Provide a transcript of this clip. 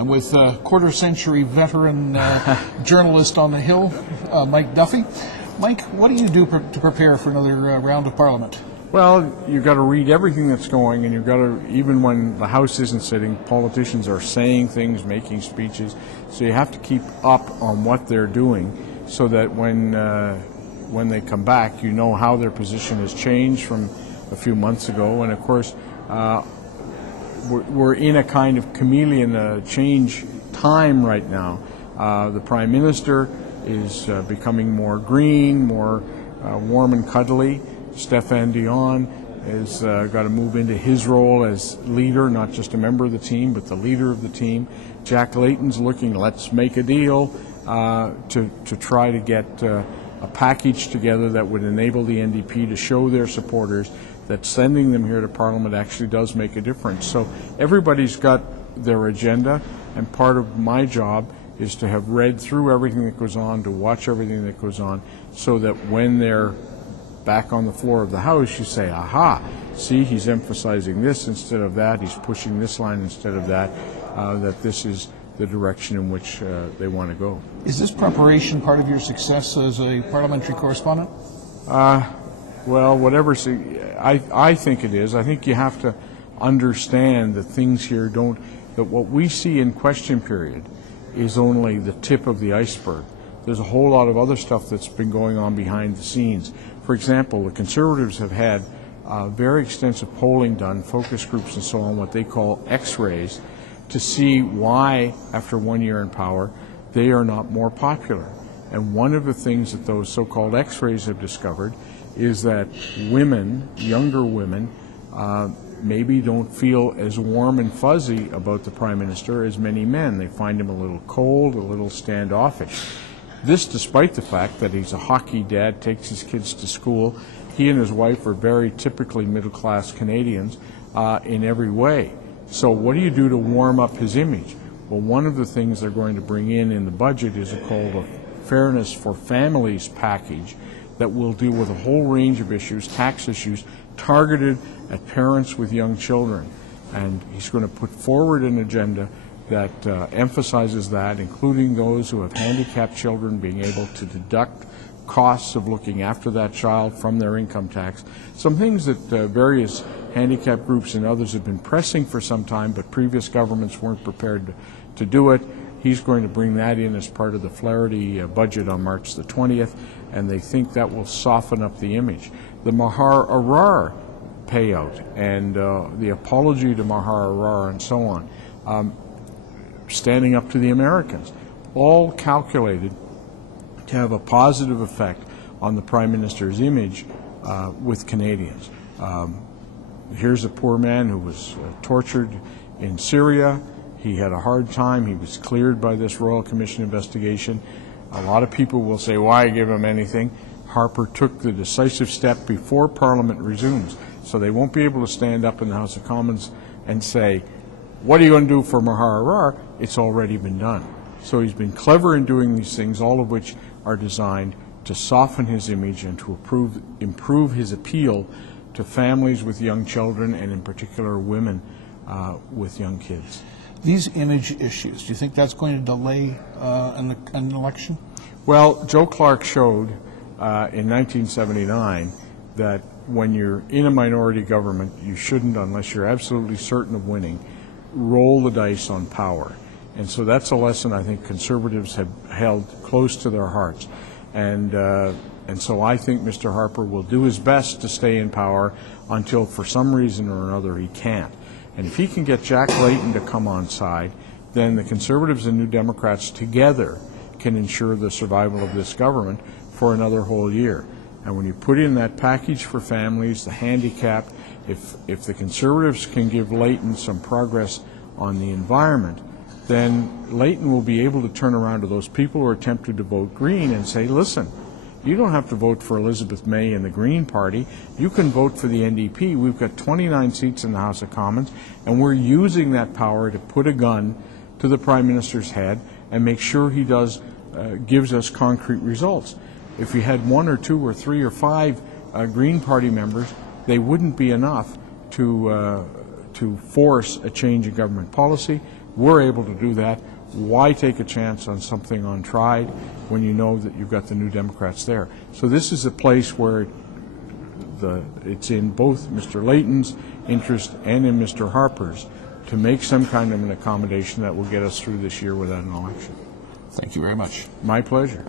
I'm with quarter-century veteran journalist on the Hill, Mike Duffy. Mike, what do you do to prepare for another round of Parliament? Well, you've got to read everything that's going, and you've got to, even when the House isn't sitting, politicians are saying things, making speeches, so you have to keep up on what they're doing so that when they come back, you know how their position has changed from a few months ago. And of course, we're in a kind of chameleon change time right now. The Prime Minister is becoming more green, more warm and cuddly. Stéphane Dion has got to move into his role as leader, not just a member of the team, but the leader of the team. Jack Layton's looking, let's make a deal to try to get a package together that would enable the NDP to show their supporters that sending them here to Parliament actually does make a difference. So everybody's got their agenda, and part of my job is to have read through everything that goes on, to watch everything that goes on, so that when they're back on the floor of the House, you say, aha, see, he's emphasizing this instead of that, he's pushing this line instead of that, that this is the direction in which they want to go. Is this preparation part of your success as a parliamentary correspondent? Well, whatever, I think it is. I think you have to understand that things here that what we see in question period is only the tip of the iceberg. There's a whole lot of other stuff that's been going on behind the scenes. For example, the Conservatives have had very extensive polling done, focus groups and so on, what they call X-rays, to see why, after 1 year in power, they are not more popular. And one of the things that those so-called X-rays have discovered is that women, younger women, maybe don't feel as warm and fuzzy about the Prime Minister as many men. They find him a little cold, a little standoffish. This despite the fact that he's a hockey dad, takes his kids to school. He and his wife are very typically middle-class Canadians in every way. So what do you do to warm up his image? Well, one of the things they're going to bring in the budget is called a Fairness for Families package that will deal with a whole range of issues, tax issues, targeted at parents with young children. And he's going to put forward an agenda that emphasizes that, including those who have handicapped children being able to deduct costs of looking after that child from their income tax. Some things that various handicap groups and others have been pressing for some time, but previous governments weren't prepared to do it. He's going to bring that in as part of the Flaherty budget on March the 20th, and they think that will soften up the image. The Mahar Arar payout and the apology to Mahar Arar and so on, standing up to the Americans, all calculated to have a positive effect on the Prime Minister's image with Canadians. Here's a poor man who was tortured in Syria. He had a hard time. He was cleared by this Royal Commission investigation. A lot of people will say, why give him anything? Harper took the decisive step before Parliament resumes. So they won't be able to stand up in the House of Commons and say, what are you going to do for Mahar Arar? It's already been done. So he's been clever in doing these things, all of which are designed to soften his image and to improve his appeal to families with young children, and in particular women with young kids. These image issues, do you think that's going to delay an election? Well, Joe Clark showed in 1979 that when you're in a minority government, you shouldn't, unless you're absolutely certain of winning, roll the dice on power. And so that's a lesson I think Conservatives have held close to their hearts. And so I think Mr. Harper will do his best to stay in power until for some reason or another he can't. And if he can get Jack Layton to come on side, then the Conservatives and New Democrats together can ensure the survival of this government for another whole year. And when you put in that package for families, the handicapped, if the Conservatives can give Layton some progress on the environment, then Layton will be able to turn around to those people who are tempted to vote Green and say, listen, you don't have to vote for Elizabeth May and the Green Party. You can vote for the NDP. We've got 29 seats in the House of Commons, and we're using that power to put a gun to the Prime Minister's head and make sure he gives us concrete results. If we had 1 or 2 or 3 or 5 Green Party members, they wouldn't be enough to force a change in government policy. we're able to do that. Why take a chance on something untried when you know that you've got the New Democrats there? So this is a place where it's in both Mr. Layton's interest and in Mr. Harper's to make some kind of an accommodation that will get us through this year without an election. Thank you very much. My pleasure.